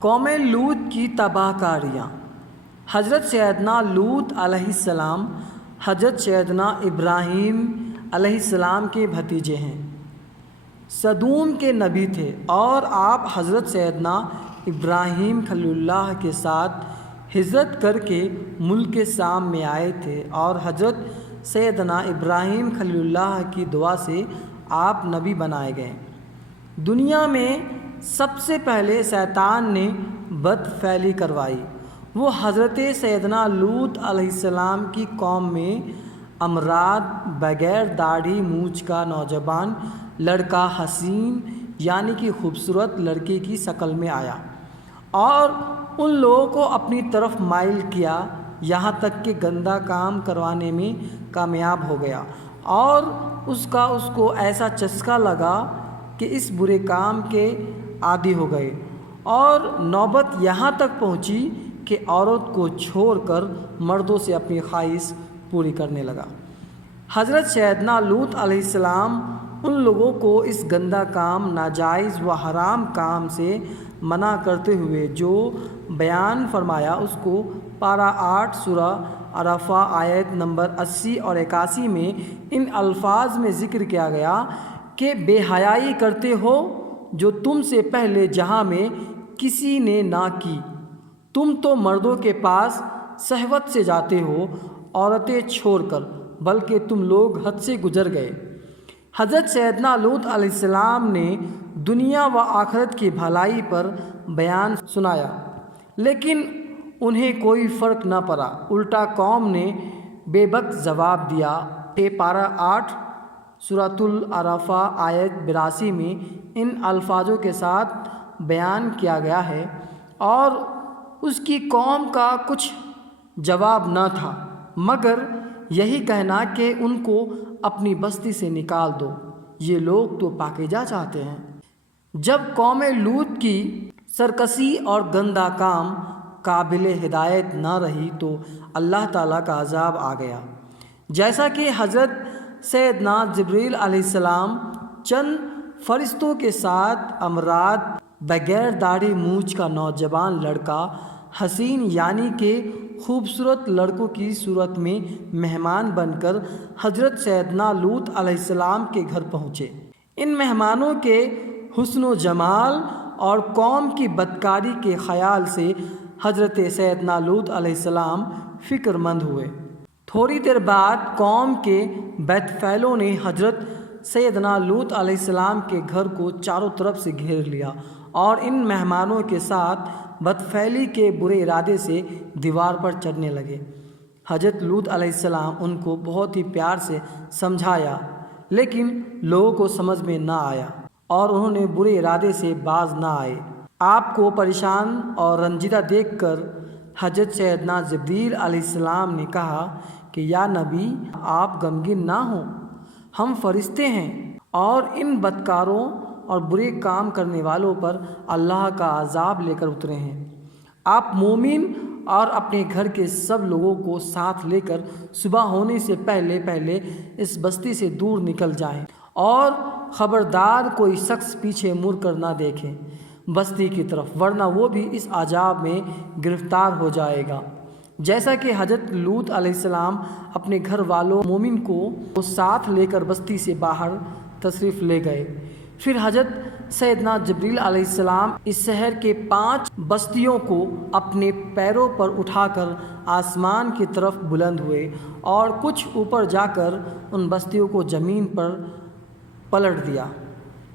قوم لوط کی تباہ کاریاں۔ حضرت سیدنا لوط علیہ السلام حضرت سیدنا ابراہیم علیہ السلام کے بھتیجے ہیں، سدوم کے نبی تھے، اور آپ حضرت سیدنا ابراہیم خلیل اللہ کے ساتھ ہجرت کر کے ملک شام میں آئے تھے، اور حضرت سیدنا ابراہیم خلیل اللہ کی دعا سے آپ نبی بنائے گئے۔ دنیا میں سب سے پہلے شیطان نے بد فعلی کروائی۔ وہ حضرت سیدنا لوط علیہ السلام کی قوم میں امراض بغیر داڑھی مونچھ کا نوجوان لڑکا حسین یعنی کہ خوبصورت لڑکے کی شکل میں آیا اور ان لوگوں کو اپنی طرف مائل کیا، یہاں تک کہ گندا کام کروانے میں کامیاب ہو گیا، اور اس کو ایسا چسکا لگا کہ اس برے کام کے عادی ہو گئے، اور نوبت یہاں تک پہنچی کہ عورت کو چھوڑ کر مردوں سے اپنی خواہش پوری کرنے لگا۔ حضرت سیدنا لوط علیہ السلام ان لوگوں کو اس گندا کام، ناجائز و حرام کام سے منع کرتے ہوئے جو بیان فرمایا، اس کو پارہ 8 سورہ عرافہ آیت نمبر 80 اور 81 میں ان الفاظ میں ذکر کیا گیا کہ بے حیائی کرتے ہو جو تم سے پہلے جہاں میں کسی نے نہ کی، تم تو مردوں کے پاس شہوت سے جاتے ہو عورتیں چھوڑ کر، بلکہ تم لوگ حد سے گزر گئے۔ حضرت سیدنا لوط علیہ السلام نے دنیا و آخرت کی بھلائی پر بیان سنایا، لیکن انہیں کوئی فرق نہ پڑا، الٹا قوم نے بے بک جواب دیا۔ پارہ 8 سورۃ العرافہ آیت 82 میں ان الفاظوں کے ساتھ بیان کیا گیا ہے، اور اس کی قوم کا کچھ جواب نہ تھا مگر یہی کہنا کہ ان کو اپنی بستی سے نکال دو، یہ لوگ تو پاکیزہ چاہتے ہیں۔ جب قوم لوط کی سرکشی اور گندا کام قابل ہدایت نہ رہی تو اللہ تعالیٰ کا عذاب آ گیا، جیسا کہ حضرت سیدنا جبرائیل علیہ السلام چند فرشتوں کے ساتھ امراض بغیر داڑھی مونچھ کا نوجوان لڑکا حسین یعنی کہ خوبصورت لڑکوں کی صورت میں مہمان بن کر حضرت سیدنا لوط علیہ السلام کے گھر پہنچے۔ ان مہمانوں کے حسن و جمال اور قوم کی بدکاری کے خیال سے حضرت سیدنا لوط علیہ السلام فکر مند ہوئے۔ تھوڑی دیر بعد قوم کے بد فعلوں نے حضرت سیدنا لوط علیہ السلام کے گھر کو چاروں طرف سے گھیر لیا، اور ان مہمانوں کے ساتھ بد فعلی کے برے ارادے سے دیوار پر چڑھنے لگے۔ حضرت لوط علیہ السلام ان کو بہت ہی پیار سے سمجھایا، لیکن لوگوں کو سمجھ میں نہ آیا اور انہوں نے برے ارادے سے باز نہ آئے۔ آپ کو پریشان اور رنجیدہ دیکھ کر حضرت سیدنا جبرائیل علیہ السلام نے کہا کہ یا نبی، آپ غمگین نہ ہوں، ہم فرشتے ہیں اور ان بدکاروں اور برے کام کرنے والوں پر اللہ کا عذاب لے کر اترے ہیں۔ آپ مومن اور اپنے گھر کے سب لوگوں کو ساتھ لے کر صبح ہونے سے پہلے اس بستی سے دور نکل جائیں، اور خبردار کوئی شخص پیچھے مڑ کر نہ دیکھے بستی کی طرف، ورنہ وہ بھی اس عذاب میں گرفتار ہو جائے گا۔ جیسا کہ حضرت لوط علیہ السلام اپنے گھر والوں مومن کو ساتھ لے کر بستی سے باہر تشریف لے گئے، پھر حضرت سیدنا جبرائیل علیہ السلام اس شہر کے 5 بستیوں کو اپنے پیروں پر اٹھا کر آسمان کی طرف بلند ہوئے، اور کچھ اوپر جا کر ان بستیوں کو زمین پر پلٹ دیا،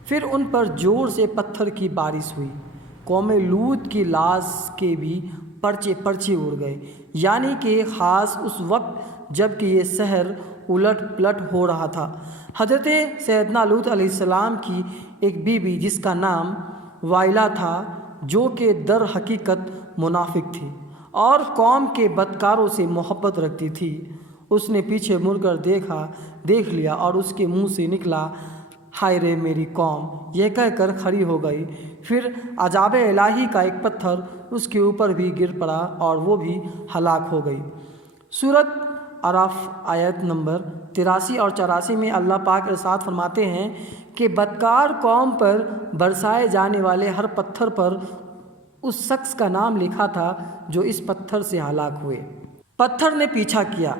پھر ان پر زور سے پتھر کی بارش ہوئی۔ قوم لوط کی لاش کے بھی پرچے اڑ گئے، یعنی کہ خاص اس وقت جب کہ یہ شہر الٹ پلٹ ہو رہا تھا۔ حضرت سیدنا لوط علیہ السلام کی ایک بیوی جس کا نام وائلہ تھا، جو کہ در حقیقت منافق تھی اور قوم کے بدکاروں سے محبت رکھتی تھی، اس نے پیچھے مڑ کر دیکھ لیا اور اس کے منہ سے نکلا، ہائے رے میری قوم، یہ کہہ کر کھڑی ہو گئی۔ پھر عذاب الہی کا ایک پتھر اس کے اوپر بھی گر پڑا اور وہ بھی ہلاک ہو گئی۔ سورۃ اعراف آیت نمبر 83 اور 84 میں اللہ پاک ارشاد فرماتے ہیں کہ بدکار قوم پر برسائے جانے والے ہر پتھر پر اس شخص کا نام لکھا تھا جو اس پتھر سے ہلاک ہوئے۔ پتھر نے پیچھا کیا۔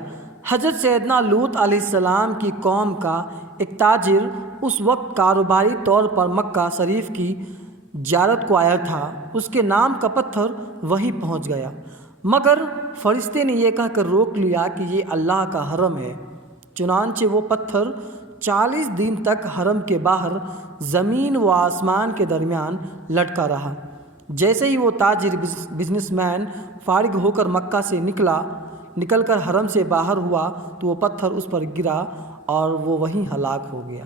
حضرت سیدنا لوط علیہ السلام کی قوم کا ایک تاجر اس وقت کاروباری طور پر مکہ شریف کی زیارت کو آیا تھا۔ اس کے نام کا پتھر وہیں پہنچ گیا، مگر فرشتے نے یہ کہہ کر روک لیا کہ یہ اللہ کا حرم ہے۔ چنانچہ وہ پتھر 40 دن تک حرم کے باہر زمین و آسمان کے درمیان لٹکا رہا۔ جیسے ہی وہ تاجر بزنس مین فارغ ہو کر مکہ سے نکل کر حرم سے باہر ہوا تو وہ پتھر اس پر گرا اور وہ وہیں ہلاک ہو گیا۔